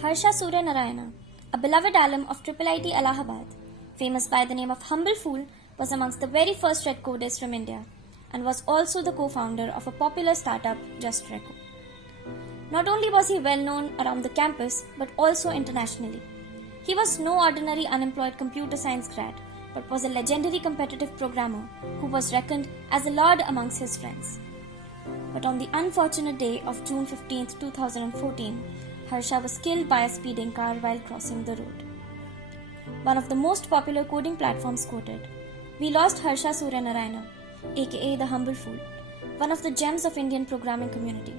Harsha Surya Narayana, a beloved alum of IIIT Allahabad, famous by the name of Humble Fool, was amongst the very first Red coders from India and was also the co-founder of a popular startup, Just Reco. Not only was he well known around the campus, but also internationally. He was no ordinary unemployed computer science grad, but was a legendary competitive programmer who was reckoned as a lord amongst his friends. But on the unfortunate day of June 15, 2014, Harsha was killed by a speeding car while crossing the road. One of the most popular coding platforms quoted, "We lost Harsha Surya Narayana, aka the Humble Fool, one of the gems of Indian programming community.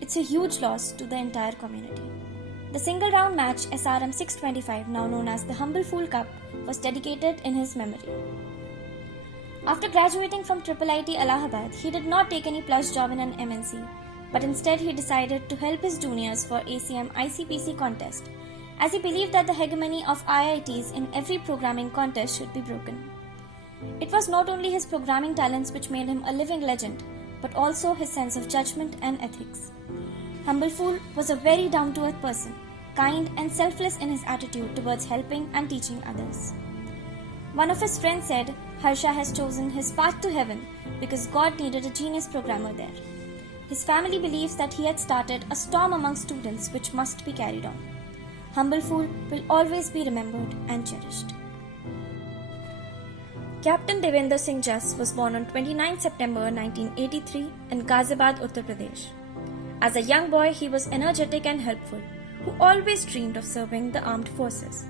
It's a huge loss to the entire community." The single round match SRM 625, now known as the Humble Fool Cup, was dedicated in his memory. After graduating from IIIT Allahabad, he did not take any plush job in an MNC, but instead he decided to help his juniors for ACM ICPC contest, as he believed that the hegemony of IITs in every programming contest should be broken. It was not only his programming talents which made him a living legend, but also his sense of judgment and ethics. Humble Fool was a very down-to-earth person, kind and selfless in his attitude towards helping and teaching others. One of his friends said, "Harsha has chosen his path to heaven because God needed a genius programmer there." His family believes that he had started a storm among students which must be carried on. Humble Fool will always be remembered and cherished. Captain Devendra Singh Jas was born on 29 September 1983 in Ghaziabad, Uttar Pradesh. As a young boy, he was energetic and helpful, who always dreamed of serving the armed forces.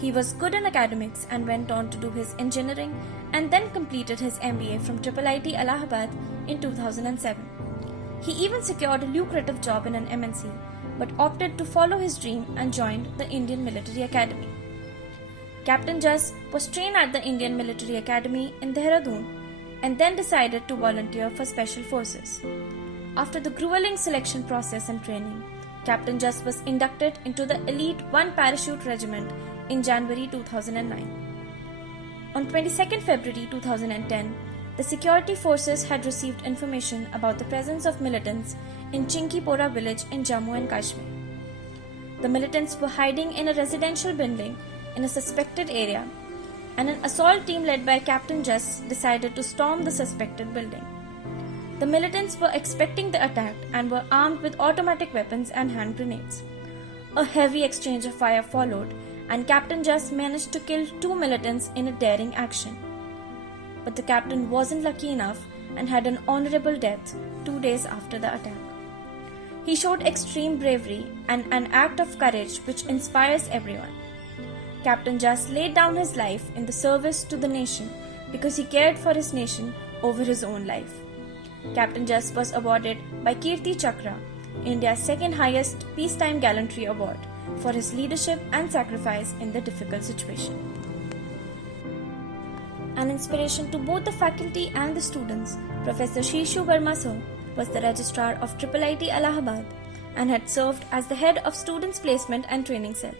He was good in academics and went on to do his engineering and then completed his MBA from IIIT Allahabad in 2007. He even secured a lucrative job in an MNC, but opted to follow his dream and joined the Indian Military Academy. Captain Jas was trained at the Indian Military Academy in Dehradun and then decided to volunteer for Special Forces. After the grueling selection process and training, Captain Jas was inducted into the Elite 1 Parachute Regiment in January 2009. On 22 February 2010, the security forces had received information about the presence of militants in Chinkipora village in Jammu and Kashmir. The militants were hiding in a residential building in a suspected area, and an assault team led by Captain Jas decided to storm the suspected building. The militants were expecting the attack and were armed with automatic weapons and hand grenades. A heavy exchange of fire followed, and Captain Jas managed to kill 2 militants in a daring action. But the captain wasn't lucky enough and had an honorable death 2 days after the attack. He showed extreme bravery and an act of courage which inspires everyone. Captain Jas laid down his life in the service to the nation because he cared for his nation over his own life. Captain Jas was awarded by Kirti Chakra, India's second highest peacetime gallantry award, for his leadership and sacrifice in the difficult situation. An inspiration to both the faculty and the students, Professor Shishu Verma sir was the registrar of IIIT Allahabad and had served as the head of Students Placement and Training Cell.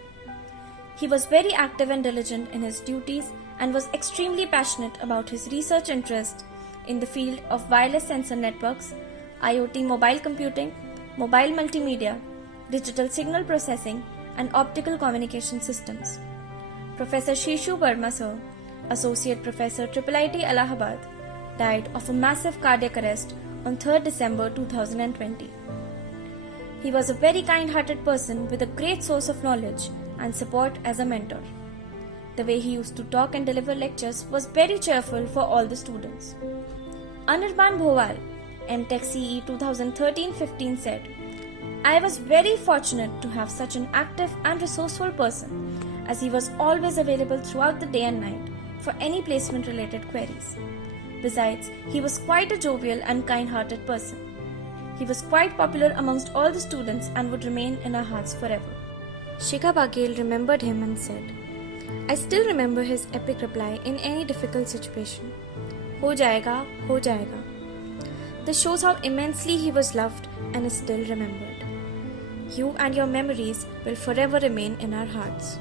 He was very active and diligent in his duties and was extremely passionate about his research interests in the field of wireless sensor networks, IoT mobile computing, mobile multimedia, digital signal processing, and optical communication systems. Professor Shishu Verma sir, Associate Professor IIIT Allahabad, died of a massive cardiac arrest on 3rd December 2020. He was a very kind-hearted person with a great source of knowledge and support as a mentor. The way he used to talk and deliver lectures was very cheerful for all the students. Anirban Bhowal, MTech CE 2013-15 said, "I was very fortunate to have such an active and resourceful person, as he was always available throughout the day and night for any placement-related queries. Besides, he was quite a jovial and kind-hearted person. He was quite popular amongst all the students and would remain in our hearts forever." Shikha Baghel remembered him and said, "I still remember his epic reply in any difficult situation. Ho jayega, ho jayega." This shows how immensely he was loved and is still remembered. You and your memories will forever remain in our hearts.